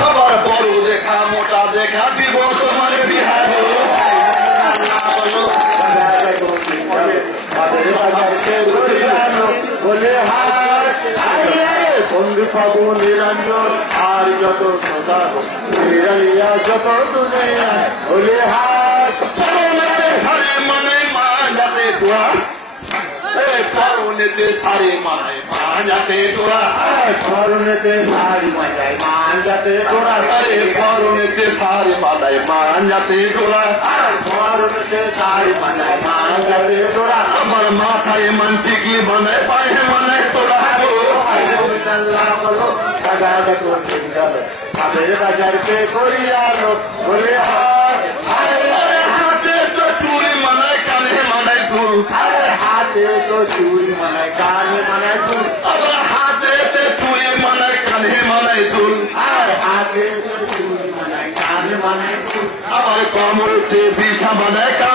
আবার বড় দেখা মোটা দেখা দিব তোমার বিহার বলে হার বন্ধু পাবো নিরঞ্জন আর যত সদা নিরালিয়া যত দুনিয়া বলে হার হারে মানে মা যাতে দোয়া করুণেতে সারি মানায় মা যাতে তোরা করুণেতে সারি মানায় মা যাতে তোরা করুণেতে সারি মানায় মা যাতে তোরা করুণেতে সারি মানায় মা যাতে তোরা আমার মাথায় মানসিকি বানায় পায়ে মানায় তোরা বলো সাগা তো সিঙ্গল সাদের বাজার কে করিয়ালো বলে হাতে তো চুরি মানায় কানে মানায় চুল হাতে তো চুরি মানায় কানে মানায় চুল আবার হাতে চুরি মানায় কানে মানায় চুল আর হাতে তো চুরি মানায় কানে মানায় চুল আবার কমরতে পিঠা বানায় কানে